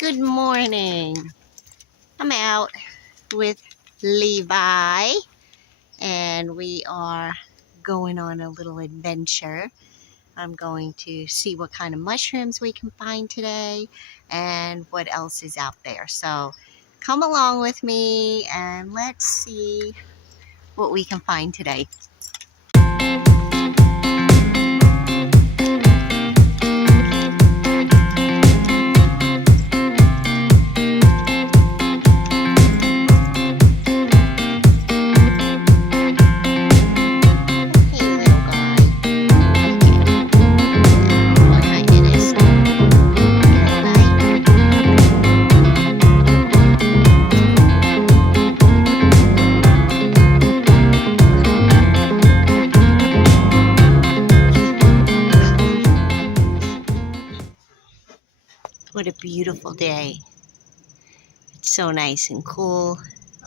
Good morning. I'm out with Levi and we are going on a little adventure. I'm going to see what kind of mushrooms we can find today and what else is out there. So come along with me and let's see what we can find today. What a beautiful day. It's so nice and cool,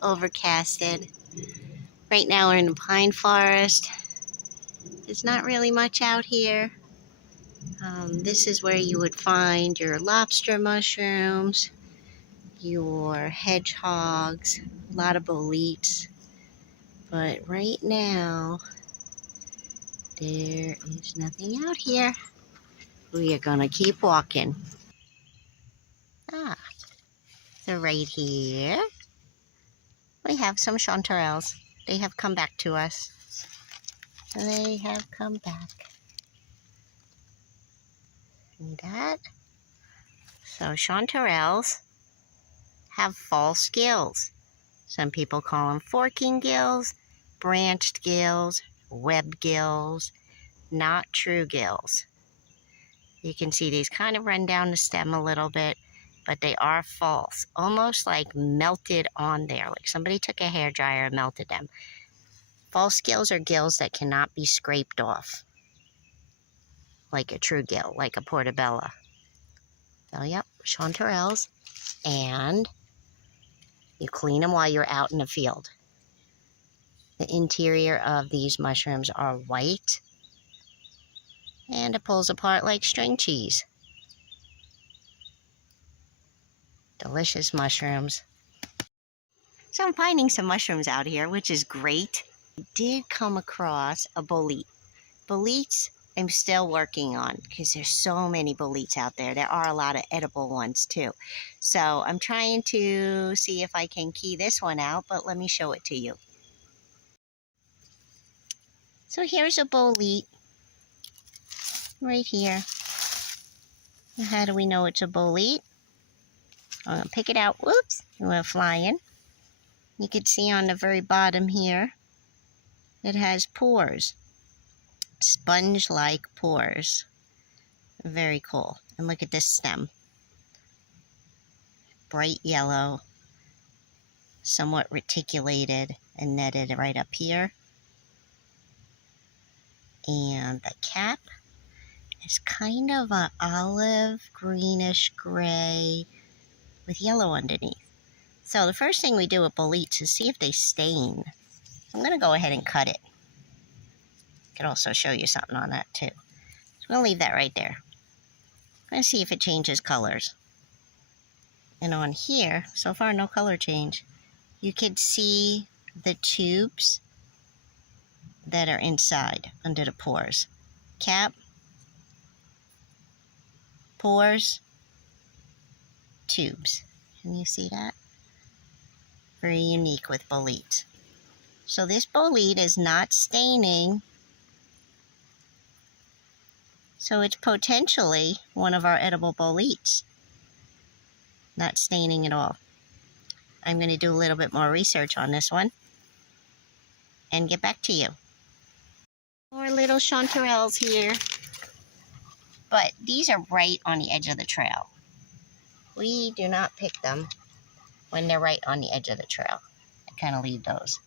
overcasted. Right now we're in the pine forest. There's not really much out here. This is where you would find your lobster mushrooms, your hedgehogs, a lot of boletes. But right now, there is nothing out here. We are gonna keep walking. So right here, we have some chanterelles. They have come back to us. They have come back. See that? So chanterelles have false gills. Some people call them forking gills, branched gills, web gills, not true gills. You can see these kind of run down the stem a little bit, but they are false, almost like melted on there, like somebody took a hairdryer and melted them. False gills are gills that cannot be scraped off, like a true gill, like a portobello. So yep, chanterelles, and you clean them while you're out in the field. The interior of these mushrooms are white, and it pulls apart like string cheese. Delicious mushrooms. So I'm finding some mushrooms out here, which is great. I did come across a bolete. Boletes I'm still working on because there's so many boletes out there. There are a lot of edible ones too. So I'm trying to see if I can key this one out, but let me show it to you. So here's a bolete right here. How do we know it's a bolete? I'm going to pick it out. Whoops, it went flying. You can see on the very bottom here, it has pores. Sponge-like pores. Very cool. And look at this stem. Bright yellow, somewhat reticulated and netted right up here. And the cap is kind of an olive greenish gray with yellow underneath. So the first thing we do with boletes is see if they stain. I'm going to go ahead and cut it. I could also show you something on that too. So I'm going to leave that right there. I'm going to see if it changes colors. And on here, so far no color change. You could see the tubes that are inside under the pores. Cap, pores, tubes. Can you see that? Very unique with boletes. So this bolete is not staining. So it's potentially one of our edible boletes. Not staining at all. I'm going to do a little bit more research on this one and get back to you. More little chanterelles here. But these are right on the edge of the trail. We do not pick them when they're right on the edge of the trail. I kind of leave those.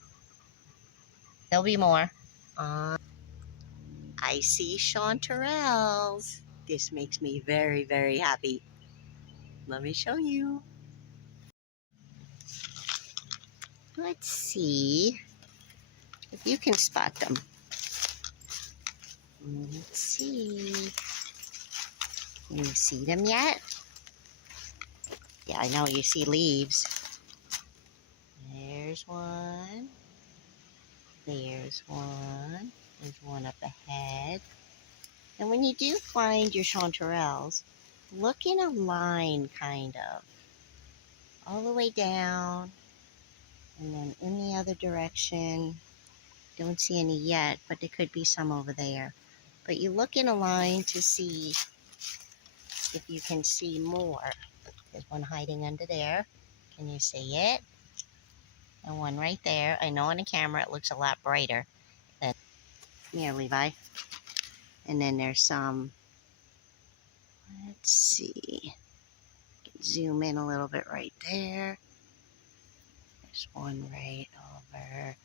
There'll be more. I see chanterelles. This makes me very, very happy. Let me show you. Let's see if you can spot them. Let's see. Can you see them yet? Yeah, I know you see leaves. There's one. There's one. There's one up ahead. And when you do find your chanterelles, look in a line, kind of. All the way down. And then in the other direction. Don't see any yet, but there could be some over there. But you look in a line to see if you can see more. There's one hiding under there. Can you see it? And one right there. I know on the camera it looks a lot brighter. Here, Levi. And then there's some, let's see. Zoom in a little bit right there. There's one right over.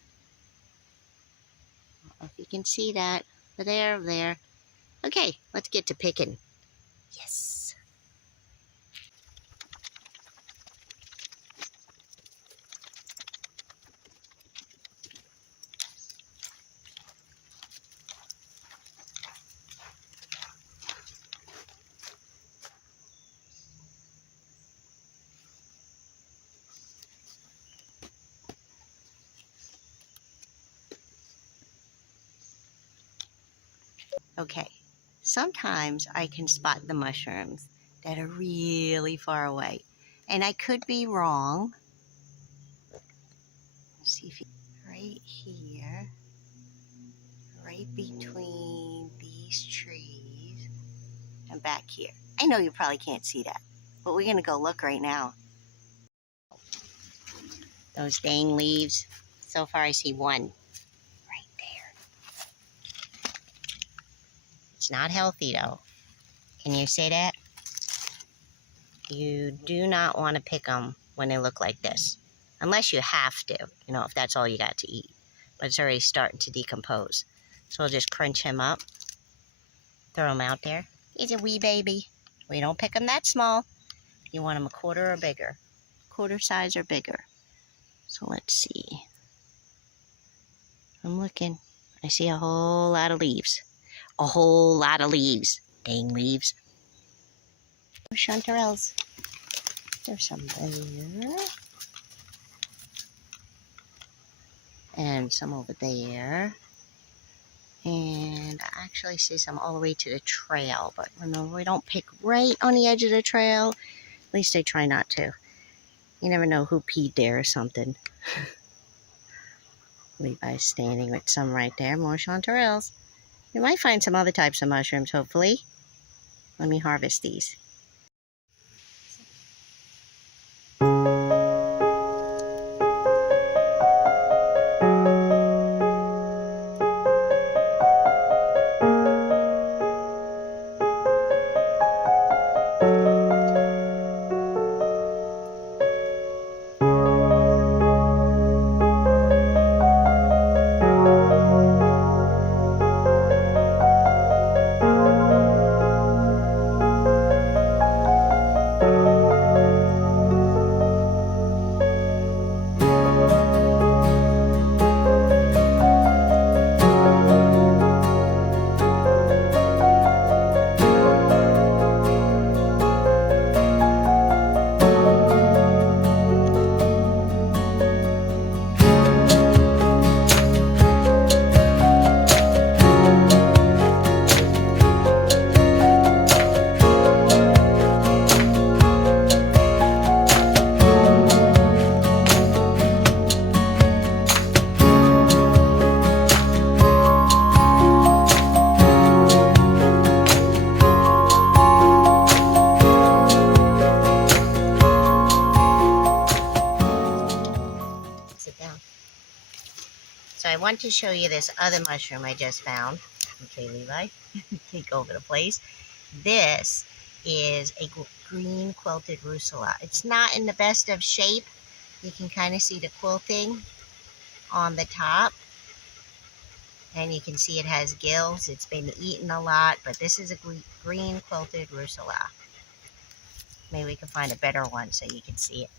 I don't know if you can see that. But there. Okay, let's get to picking. Yes. Okay, sometimes I can spot the mushrooms that are really far away. And I could be wrong. Let's see if you, right here, right between these trees and back here. I know you probably can't see that, but we're gonna go look right now. Those dang leaves. So far I see one right there. It's not healthy though. Can you say that? You do not want to pick them when they look like this. Unless you have to, you know, if that's all you got to eat. But it's already starting to decompose. So we'll just crunch him up. Throw him out there. He's a wee baby. We don't pick him that small. You want him a quarter or bigger. Quarter size or bigger. So let's see. I'm looking. I see a whole lot of leaves. A whole lot of leaves. Dang leaves. Chanterelles. There's some there. And some over there. And I actually see some all the way to the trail. But remember, we don't pick right on the edge of the trail. At least I try not to. You never know who peed there or something. Levi's standing with some right there. More chanterelles. You might find some other types of mushrooms, hopefully. Let me harvest these. So I want to show you this other mushroom I just found. Okay, Levi, take over the place. This is a green quilted russula. It's not in the best of shape. You can kind of see the quilting on the top. And you can see it has gills. It's been eaten a lot, but this is a green quilted russula. Maybe we can find a better one so you can see it.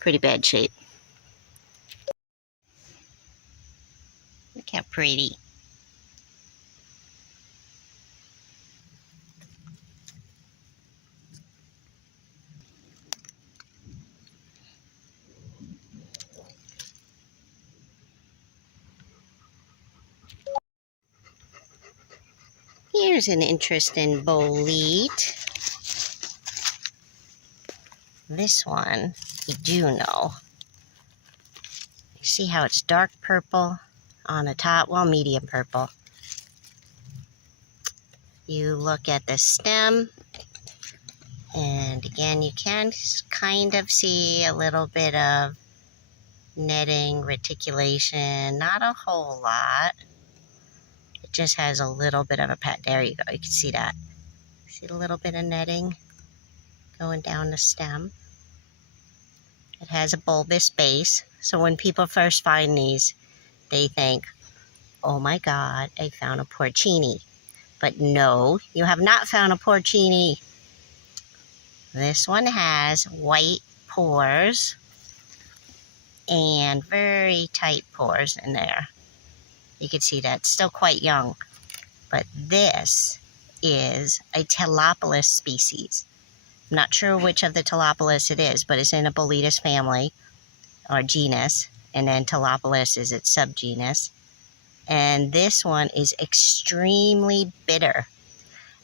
Pretty bad shape. Look how pretty. Here's an interesting bolete. This one, you do know. You see how it's dark purple on the top? Well, medium purple. You look at the stem, and again, you can kind of see a little bit of netting, reticulation, not a whole lot. It just has a little bit of a pat. There you go, you can see that. See a little bit of netting going down the stem. It has a bulbous base, so when people first find these, they think, oh my God, I found a porcini. But no, you have not found a porcini. This one has white pores and very tight pores in there. You can see that, it's still quite young. But this is a Telopolis species. I'm not sure which of the Telopolis it is, but it's in a Boletes family or genus, and then Telopolis is its subgenus. And this one is extremely bitter.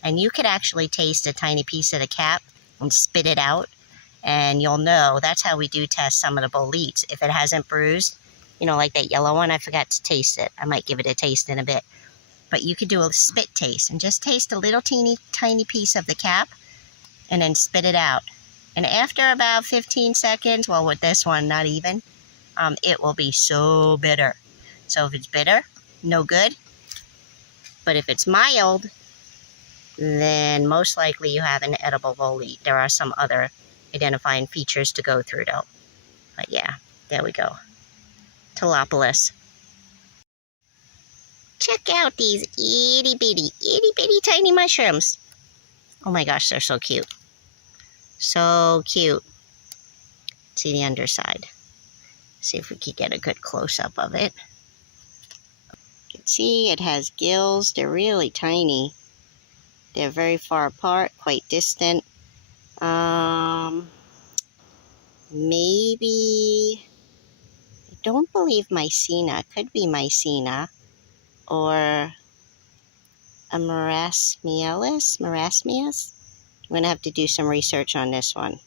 And you could actually taste a tiny piece of the cap and spit it out, and you'll know. That's how we do test some of the boletes. If it hasn't bruised, you know, like that yellow one, I forgot to taste it. I might give it a taste in a bit. But you could do a spit taste and just taste a little tiny piece of the cap and then spit it out. And after about 15 seconds, well, with this one, not even, it will be so bitter. So if it's bitter, no good. But if it's mild, then most likely you have an edible bolete. There are some other identifying features to go through, though. But yeah, there we go. Telopolis. Check out these itty bitty tiny mushrooms. Oh my gosh, they're so cute. So cute. See the underside. See if we can get a good close-up of it. You can see it has gills. They're really tiny. They're very far apart, quite distant. Maybe, I don't believe mycena. Could be mycena. Or a marasmias. I'm going to have to do some research on this one.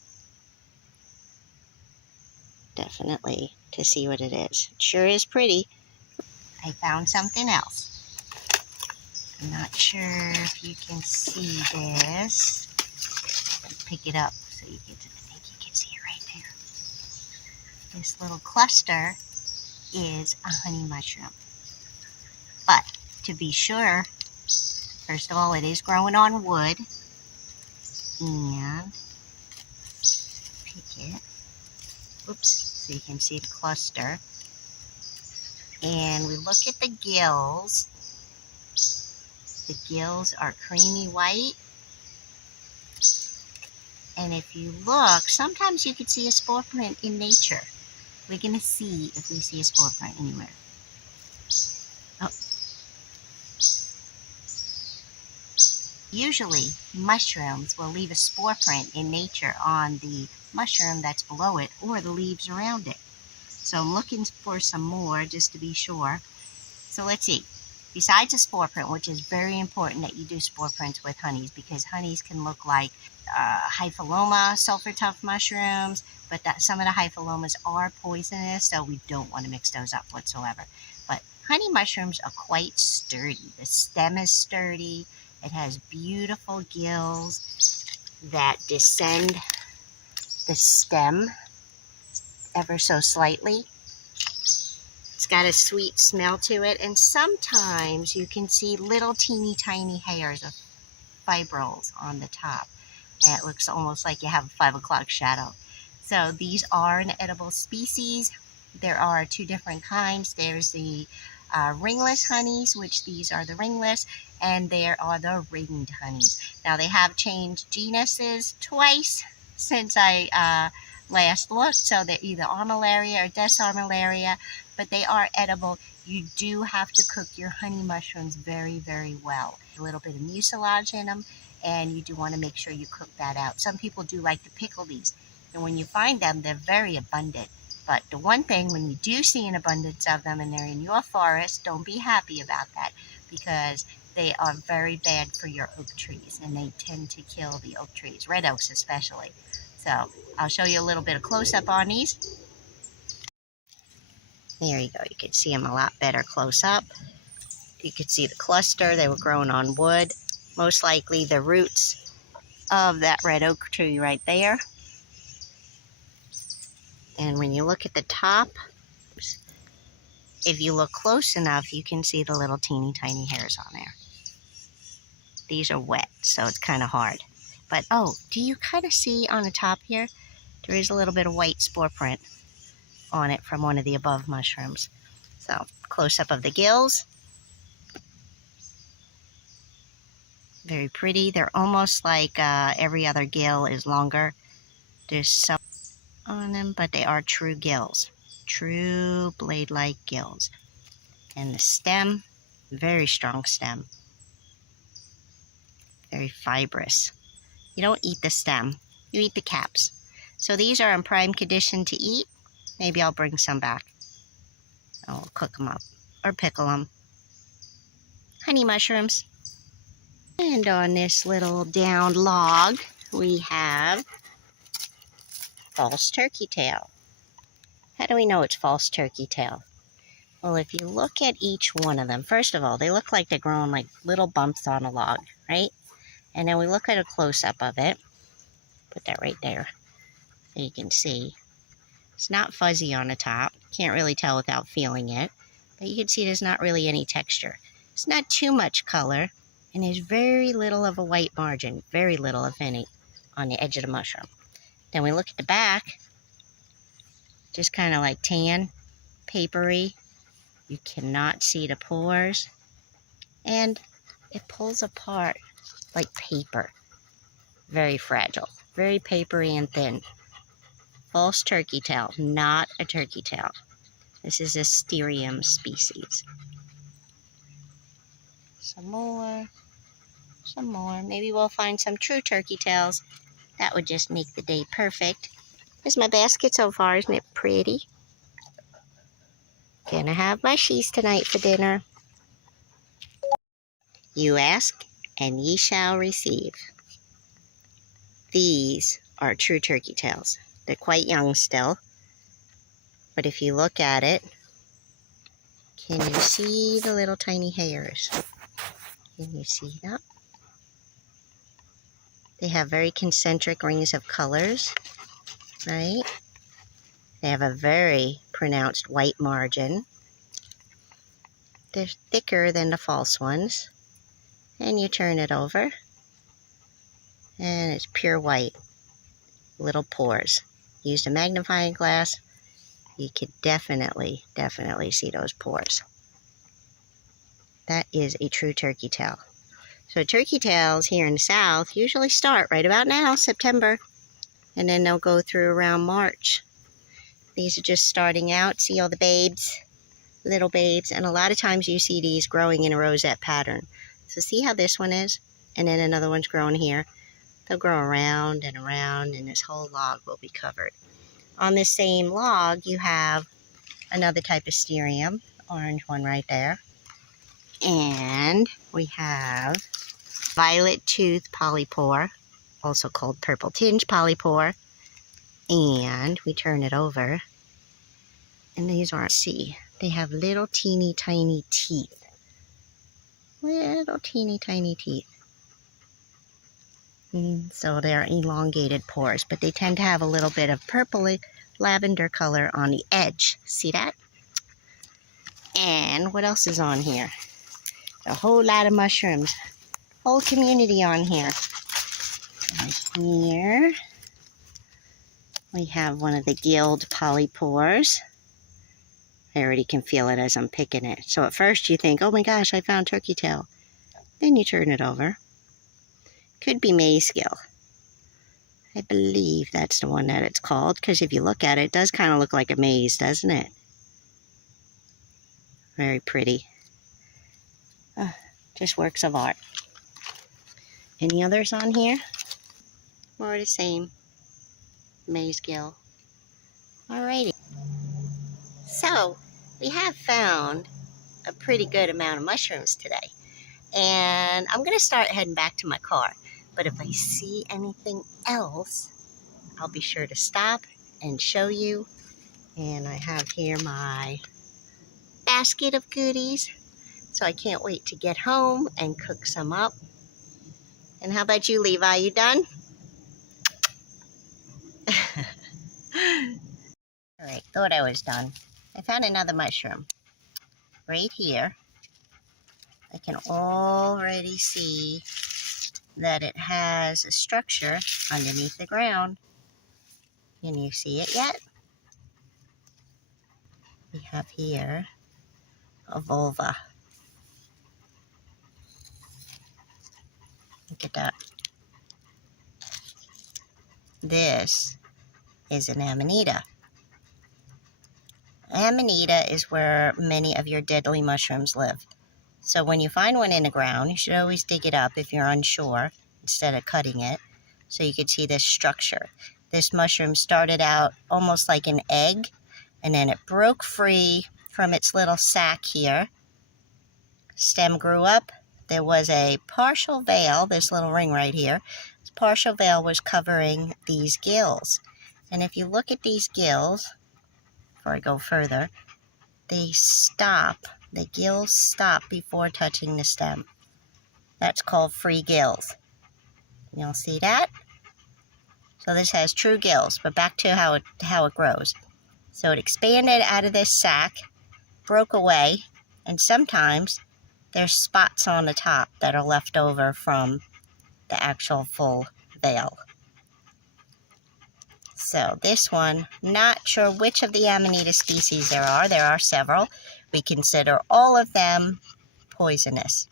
Definitely, to see what it is. It sure is pretty. I found something else. I'm not sure if you can see this. Pick it up so you get to, I think you can see it right there. This little cluster is a honey mushroom. But to be sure, first of all, it is growing on wood. And pick it. Oops, so you can see the cluster. And we look at the gills. The gills are creamy white. And if you look, sometimes you can see a spore print in nature. We're going to see if we see a spore print anywhere. Oh. Usually, mushrooms will leave a spore print in nature on the mushroom that's below it or the leaves around it. So I'm looking for some more just to be sure. So let's see. Besides a spore print, which is very important that you do spore prints with honeys, because honeys can look like hypholoma, sulfur tough mushrooms, but some of the hyphalomas are poisonous, so we don't want to mix those up whatsoever. But honey mushrooms are quite sturdy. The stem is sturdy. It has beautiful gills that descend the stem ever so slightly. It's got a sweet smell to it, and sometimes you can see little teeny tiny hairs of fibrils on the top. And it looks almost like you have a 5 o'clock shadow. So these are an edible species. There are two different kinds. There's the ringless honeys, which these are the ringless, and there are the ringed honeys. Now they have changed genuses twice since I last looked, so they're either armillaria or desarmillaria, but they are edible. You do have to cook your honey mushrooms very, very well. A little bit of mucilage in them, and you do want to make sure you cook that out. Some people do like to pickle these, and when you find them, they're very abundant. But the one thing, when you do see an abundance of them and they're in your forest, don't be happy about that, because they are very bad for your oak trees, and they tend to kill the oak trees, red oaks especially. So I'll show you a little bit of close-up on these. There you go. You can see them a lot better close up. You can see the cluster. They were growing on wood. Most likely the roots of that red oak tree right there. And when you look at the top, if you look close enough, you can see the little teeny tiny hairs on there. These are wet, so it's kind of hard. But, oh, do you kind of see on the top here? There is a little bit of white spore print on it from one of the above mushrooms. So, close-up of the gills. Very pretty. They're almost like every other gill is longer. There's some on them, but they are true gills. True blade-like gills. And the stem, very strong stem. Very fibrous. You don't eat the stem, you eat the caps. So these are in prime condition to eat. Maybe I'll bring some back. I'll cook them up or pickle them. Honey mushrooms. And on this little downed log, we have false turkey tail. How do we know it's false turkey tail? Well, if you look at each one of them, first of all, they look like they're growing like little bumps on a log, right? And then we look at a close-up of it. Put that right there so you can see. It's not fuzzy on the top. Can't really tell without feeling it. But you can see there's not really any texture. It's not too much color. And there's very little of a white margin. Very little, if any, on the edge of the mushroom. Then we look at the back. Just kind of like tan, papery. You cannot see the pores. And it pulls apart like paper. Very fragile. Very papery and thin. False turkey tail, not a turkey tail. This is a Asterium species. Some more. Some more. Maybe we'll find some true turkey tails. That would just make the day perfect. Here's my basket so far. Isn't it pretty? Gonna have mushies tonight for dinner. You ask, and ye shall receive. These are true turkey tails. They're quite young still. But if you look at it, can you see the little tiny hairs? Can you see that? They have very concentric rings of colors, right? They have a very pronounced white margin. They're thicker than the false ones. And you turn it over, and it's pure white. Little pores. Used a magnifying glass, you could definitely see those pores. That is a true turkey tail. So turkey tails here in the south usually start right about now, September, and then they'll go through around March. These are just starting out. See all the babes, little babes, and a lot of times you see these growing in a rosette pattern. So see how this one is, and then another one's growing here. They'll grow around and around, and this whole log will be covered. On this same log, you have another type of Asterium, orange one right there. And we have violet tooth polypore, also called purple tinge polypore. And we turn it over, and these aren't, see, they have little teeny tiny teeth. Little teeny tiny teeth. So they're elongated pores, but they tend to have a little bit of purple lavender color on the edge. See that? And what else is on here? A whole lot of mushrooms. Whole community on here. Right here, we have one of the gilled polypores. I already can feel it as I'm picking it. So at first you think, oh my gosh, I found turkey tail. Then you turn it over. Could be maize gill. I believe that's the one that it's called, because if you look at it, it does kind of look like a maize, doesn't it? Very pretty. Just works of art. Any others on here? More the same. Maize gill. Alrighty. So, we have found a pretty good amount of mushrooms today. And I'm going to start heading back to my car. But if I see anything else, I'll be sure to stop and show you. And I have here my basket of goodies. So I can't wait to get home and cook some up. And how about you, Levi? You done? Alright, thought I was done. I found another mushroom. Right here. I can already see that it has a structure underneath the ground. Can you see it yet? We have here a vulva. Look at that. This is an amanita. Amanita is where many of your deadly mushrooms live. So when you find one in the ground, you should always dig it up if you're unsure, instead of cutting it, so you can see this structure. This mushroom started out almost like an egg, and then it broke free from its little sac here. Stem grew up. There was a partial veil, this little ring right here. This partial veil was covering these gills. And if you look at these gills, before I go further, they stop. The gills stop before touching the stem. That's called free gills. You'll see that? So this has true gills, but back to how it grows. So it expanded out of this sac, broke away, and sometimes there's spots on the top that are left over from the actual full veil. So this one, not sure which of the Amanita species there are. There are several. We consider all of them poisonous.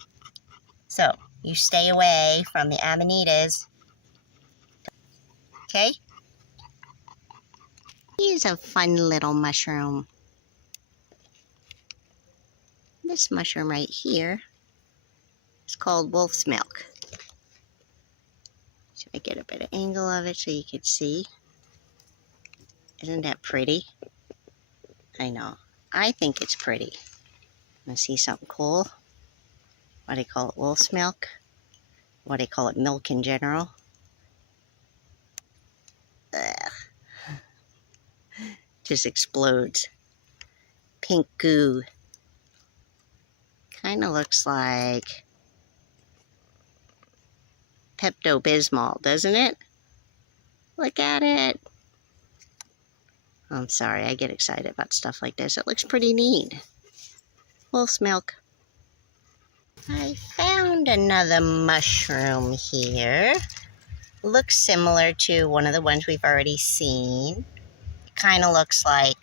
So you stay away from the Amanitas. Okay? Here's a fun little mushroom. This mushroom right here is called wolf's milk. Should I get a better angle of it so you can see? Isn't that pretty? I know. I think it's pretty. Want to see something cool? What do they call it? Wolf's milk? What do they call it? Milk in general? Ugh. Just explodes. Pink goo. Kind of looks like Pepto-Bismol, doesn't it? Look at it. I'm sorry, I get excited about stuff like this. It looks pretty neat. Wolf's milk. I found another mushroom here. Looks similar to one of the ones we've already seen. It kind of looks like,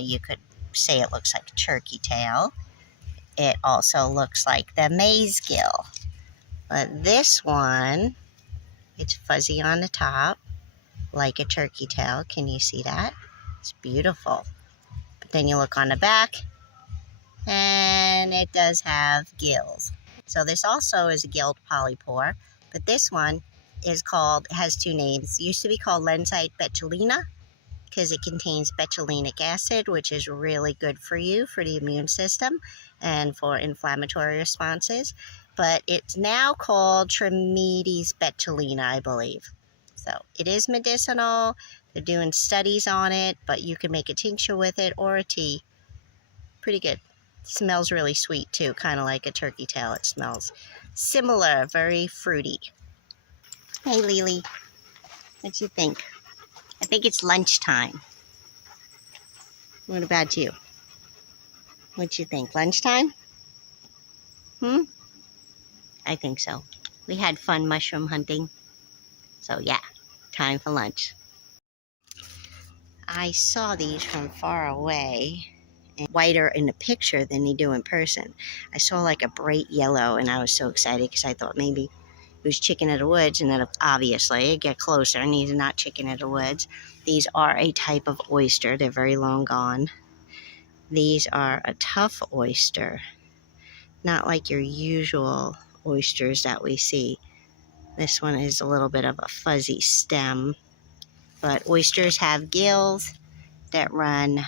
you could say it looks like a turkey tail. It also looks like the maize gill. But this one, it's fuzzy on the top, like a turkey tail. Can you see that? It's beautiful. But then you look on the back, and it does have gills. So this also is a gilled polypore, but this one is called, has two names. It used to be called Lensite betulina, because it contains betulinic acid, which is really good for you, for the immune system, and for inflammatory responses. But it's now called Trametes betulina, I believe. So it is medicinal. They're doing studies on it, but you can make a tincture with it or a tea. Pretty good. Smells really sweet too, kind of like a turkey tail. It smells similar, very fruity. Hey, Lily. What do you think? I think it's lunchtime. What about you? What do you think? Lunchtime? I think so. We had fun mushroom hunting. So yeah, time for lunch. I saw these from far away, and whiter in the picture than they do in person. I saw like a bright yellow, and I was so excited because I thought maybe it was chicken of the woods, and then obviously it get closer, and these are not chicken of the woods. These are a type of oyster. They're very long gone. These are a tough oyster, not like your usual oysters that we see. This one is a little bit of a fuzzy stem, but oysters have gills that run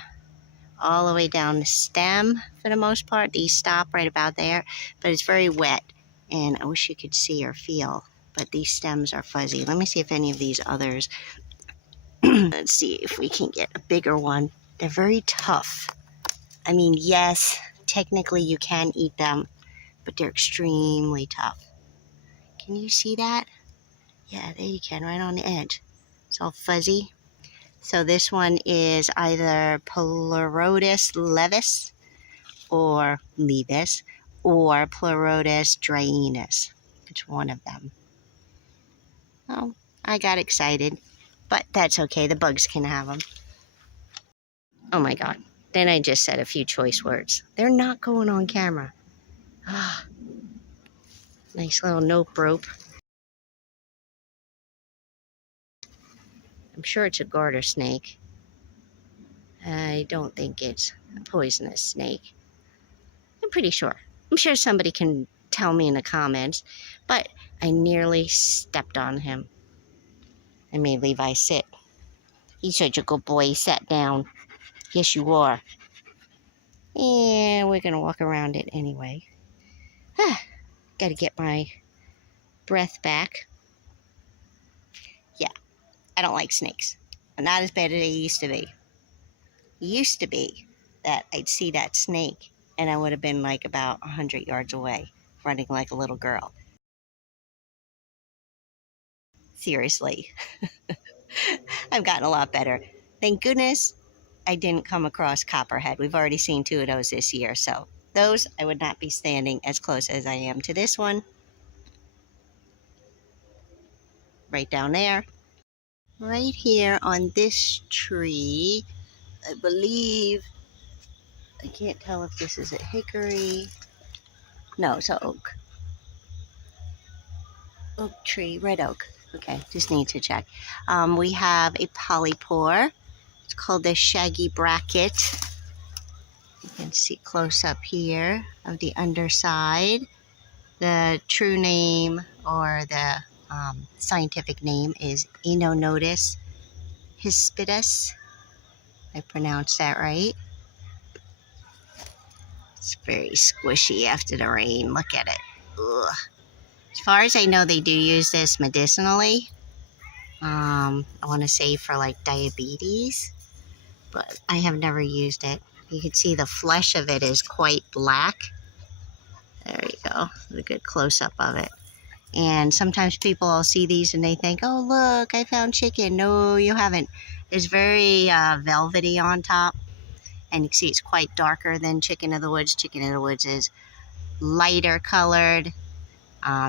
all the way down the stem for the most part. These stop right about there, but it's very wet, and I wish you could see or feel, but these stems are fuzzy. Let me see if any of these others, let's see if we can get a bigger one. They're very tough. I mean, yes, technically you can eat them, but they're extremely tough. Can you see that? Yeah, there you can, right on the edge. It's all fuzzy. So this one is either Pleurotus levis or levis or Pleurotus dryaenus. It's one of them. Oh, I got excited, but that's okay. The bugs can have them. Oh my God. Then I just said a few choice words. They're not going on camera. Ah, nice little nope rope. I'm sure it's a garter snake. I don't think it's a poisonous snake. I'm pretty sure. I'm sure somebody can tell me in the comments, but I nearly stepped on him. I made Levi sit. He's such a good boy. He sat down. Yes, you are. And we're going to walk around it anyway. Got to get my breath back. Yeah, I don't like snakes. Not as bad as they used to be. It used to be that I'd see that snake and I would have been like about 100 yards away, running like a little girl. Seriously. I've gotten a lot better. Thank goodness I didn't come across copperhead. We've already seen 2 of those this year, so those I would not be standing as close as I am to this one. Right down there. Right here on this tree, I believe, I can't tell if this is a hickory. No, it's an oak. Oak tree, red oak. Okay, just need to check. We have a polypore. It's called the Shaggy bracket. You can see close up here of the underside. The true name or the scientific name is Inonotus hispidus. I pronounced that right. It's very squishy after the rain. Look at it. Ugh. As far as I know, they do use this medicinally. I want to say for like diabetes, but I have never used it. You can see the flesh of it is quite black. There you go. A good close-up of it. And sometimes people will see these and they think, oh, look, I found chicken. No, you haven't. It's very velvety on top. And you can see it's quite darker than chicken of the woods. Chicken of the woods is lighter colored.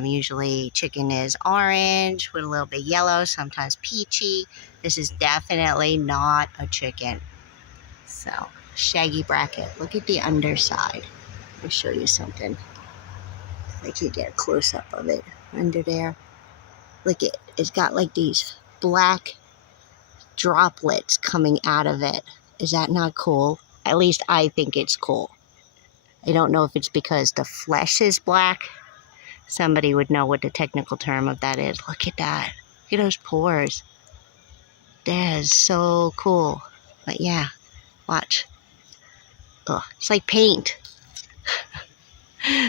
Usually chicken is orange with a little bit yellow, sometimes peachy. This is definitely not a chicken. So, Shaggy bracket. Look at the underside. I'll show you something. I can get a close-up of it under there. Look, it's got like these black droplets coming out of it. Is that not cool? At least I think it's cool. I don't know if it's because the flesh is black. Somebody would know what the technical term of that is. Look at that. Look at those pores. That is so cool. But yeah, watch. Ugh, it's like paint.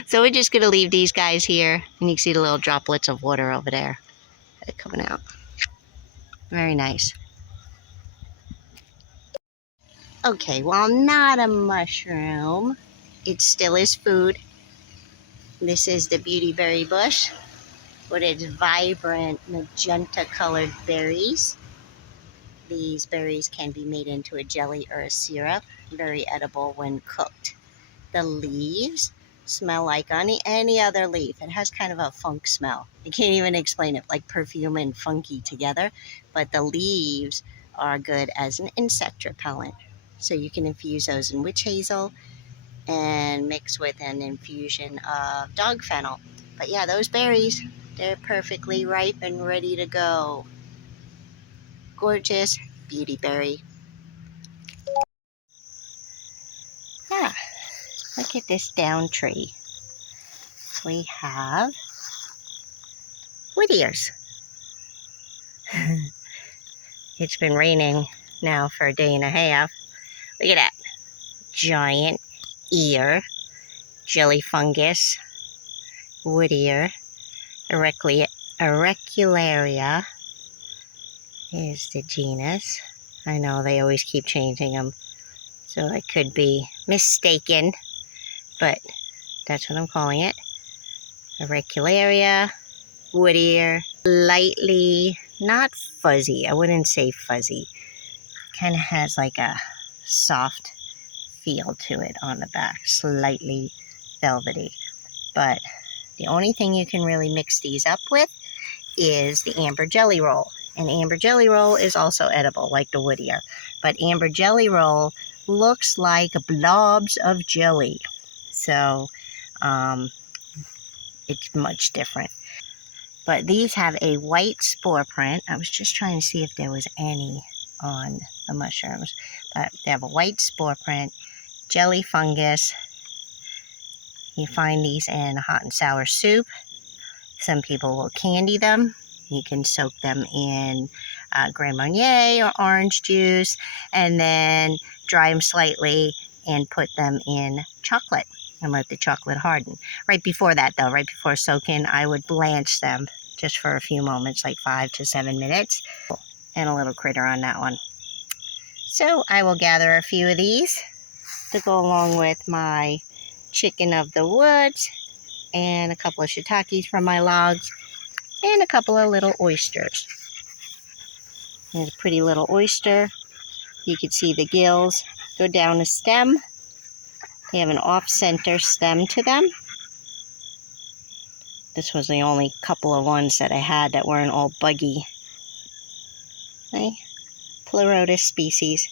So we're just going to leave these guys here. And you can see the little droplets of water over there coming out. Very nice. Okay, while not a mushroom, it still is food. This is the beautyberry bush with its vibrant magenta colored berries. These berries can be made into a jelly or a syrup. Very edible when cooked. The leaves smell like any other leaf. It has kind of a funk smell. I can't even explain it, like perfume and funky together. But the leaves are good as an insect repellent. So you can infuse those in witch hazel and mix with an infusion of dog fennel. But yeah, those berries, they're perfectly ripe and ready to go. Gorgeous beautyberry. look at this down tree. We have wood ears. It's been raining now for a day and a half. Look at that. Giant ear, jelly fungus, wood ear, auricularia is the genus. I know they always keep changing them, so I could be mistaken, but that's what I'm calling it. Auricularia, wood ear, lightly, not fuzzy. I wouldn't say fuzzy. Kind of has like a soft feel to it on the back, slightly velvety. But the only thing you can really mix these up with is the amber jelly roll. And amber jelly roll is also edible, like the wood ear. But amber jelly roll looks like blobs of jelly. So it's much different. But these have a white spore print. I was just trying to see if there was any on the mushrooms. But they have a white spore print, jelly fungus. You find these in hot and sour soup. Some people will candy them. You can soak them in Grand Marnier or orange juice and then dry them slightly and put them in chocolate and let the chocolate harden. Right before that though, right before soaking, I would blanch them just for a few moments, like 5 to 7 minutes. And a little critter on that one. So I will gather a few of these to go along with my chicken of the woods and a couple of shiitakes from my logs and a couple of little oysters. There's a pretty little oyster. You can see the gills go down the stem. They have an off-center stem to them. This was the only couple of ones that I had that weren't all buggy. Okay. Pleurotus species.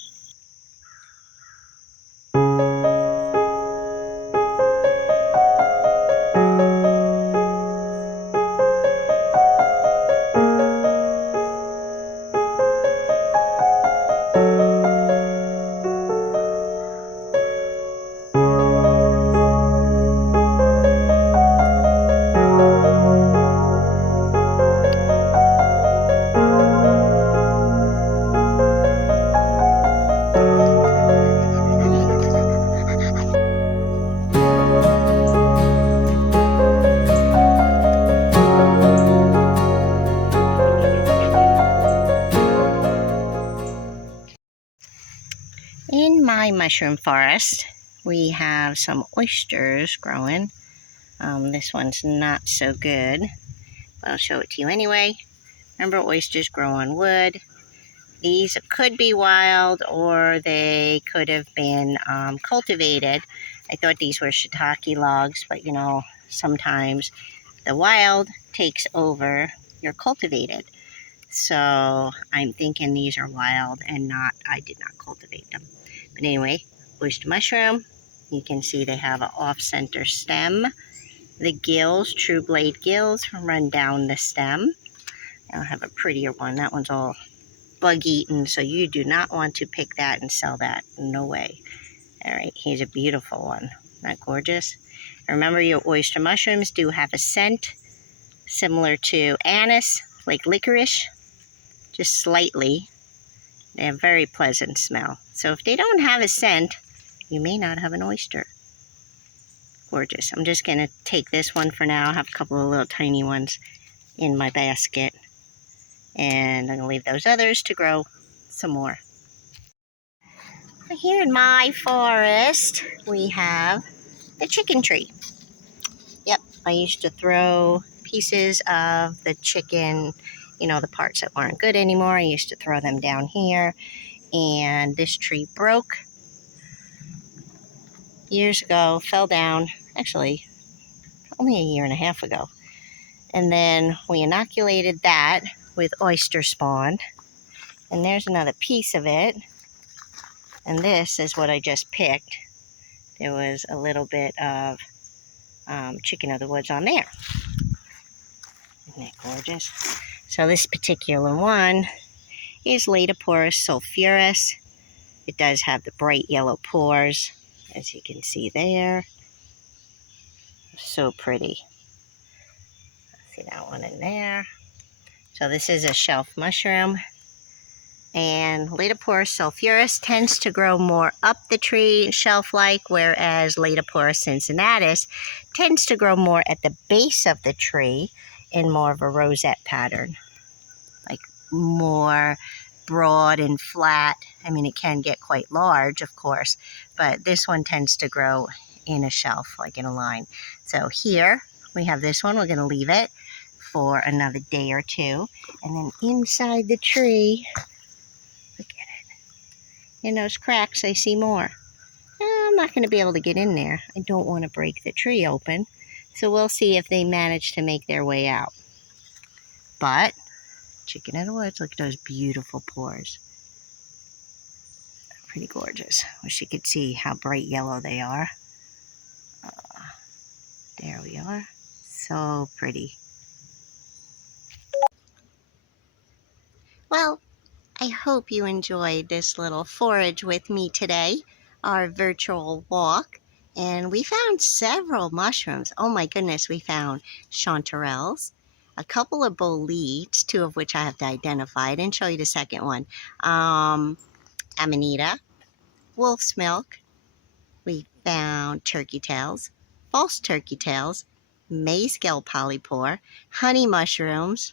In my mushroom forest, we have some oysters growing. This one's not so good, but I'll show it to you anyway. Remember, oysters grow on wood. These could be wild or they could have been cultivated. I thought these were shiitake logs, but you know, sometimes the wild takes over your cultivated. So I'm thinking these are wild and I did not cultivate them. But anyway, oyster mushroom, you can see they have an off-center stem. The gills, true blade gills, run down the stem. I'll have a prettier one. That one's all bug-eaten, so you do not want to pick that and sell that. No way. All right, here's a beautiful one. Isn't that gorgeous? Remember, your oyster mushrooms do have a scent similar to anise, like licorice, just slightly. They have a very pleasant smell. So if they don't have a scent, you may not have an oyster. Gorgeous. I'm just going to take this one for now. I have a couple of little tiny ones in my basket. And I'm going to leave those others to grow some more. Here in my forest, we have the chicken tree. Yep, I used to throw pieces of the chicken, you know, the parts that weren't good anymore. I used to throw them down here. And this tree broke years ago, fell down, actually only a year and a half ago. And then we inoculated that with oyster spawn. And there's another piece of it. And this is what I just picked. There was a little bit of chicken of the woods on there. Isn't that gorgeous? So this particular one is Polypores sulphureus. It does have the bright yellow pores, as you can see there. So pretty. See that one in there. So this is a shelf mushroom. And Polypore sulphureus tends to grow more up the tree shelf-like, whereas Polypore cincinnatus tends to grow more at the base of the tree in more of a rosette pattern, like more broad and flat. I mean, it can get quite large, of course, but this one tends to grow in a shelf, like in a line. So here we have this one. We're going to leave it for another day or two. And then inside the tree, look at it. In those cracks, I see more. I'm not going to be able to get in there. I don't want to break the tree open. So we'll see if they manage to make their way out. But, chicken of the woods, look at those beautiful pores. Pretty gorgeous. Wish you could see how bright yellow they are. There we are. So pretty. Well, I hope you enjoyed this little forage with me today, our virtual walk. And we found several mushrooms. Oh my goodness, we found chanterelles, a couple of boletes, 2 of which I have to identify. I didn't show you the second one. Amanita, wolf's milk. We found turkey tails, false turkey tails, maize-gill polypore, honey mushrooms.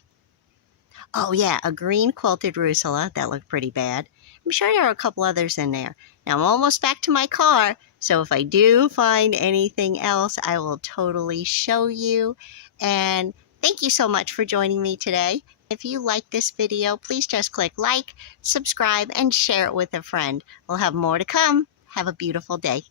Oh yeah, a green quilted russula. That looked pretty bad. I'm sure there are a couple others in there. Now I'm almost back to my car, so if I do find anything else, I will totally show you. And thank you so much for joining me today. If you like this video, please just click like, subscribe, and share it with a friend. We'll have more to come. Have a beautiful day.